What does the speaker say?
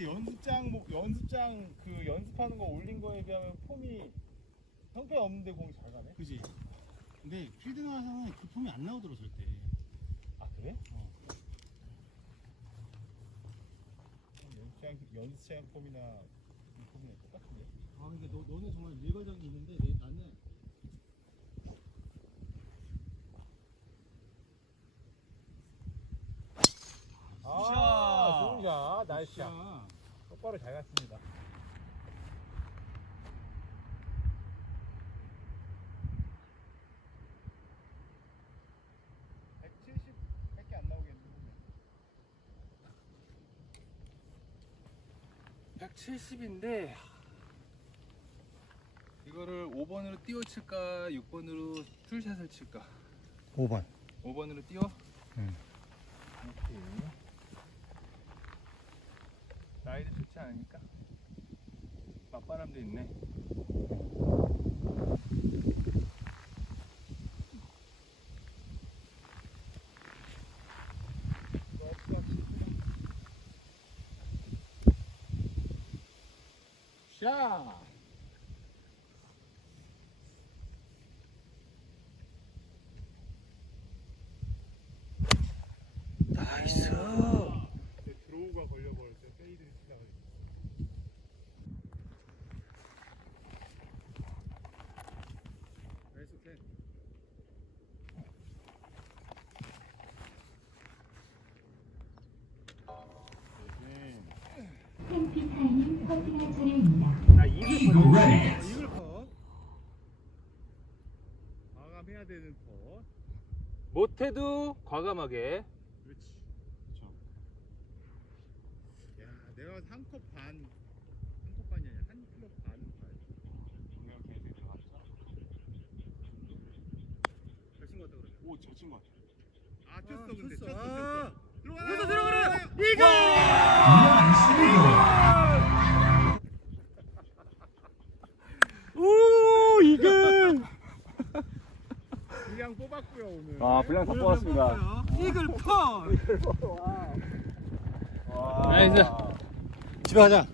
근데 연습장 뭐 연습장 그 연습하는 거 올린 거에 비하면 폼이 형편 없는데 공이 잘 가네. 그지? 근데 필드 나와서는 그 폼이 안 나오더라 절대. 아 그래? 어. 연습장 연습장 폼이나 이 폼이랑 똑같은데. 아 근데 너 너는 정말 일괄적인 있는데 내, 나는 아, 좋은 샷, 나이스. 진짜 똑바로 잘 갔습니다. 밖에 안 나오겠는데. 170인데 이거를 5번으로 띄워 칠까 6번으로 풀샷을 칠까 5번. 5번으로 띄워? 응. 오케이 라이드 좋지 않으니까. 맞바람도 있네. 샷! 나이스 내 드로우가 걸려버렸어요. 페이드를 치다가. 나이스 캔. 캠핑타임인 퍼팅할 차례입니다. 이글 컷. 마감해야 되는 컷. 못해도 과감하게 그렇지. 그렇죠. 야, 내가 한컵 반, 한 컵 반이 아니라 한 킬로 반 들어갔어. 잘친 것 같다 그러면. 오, 잘친 것 같아. 아, 쳤어 근데 쳤어. 쳤어 아. 들어가라. 들어가라. 이글. 분량 뽑았고요 오늘. 아 분량 다 뽑았습니다 이글 컷. 나이스 집에 가자.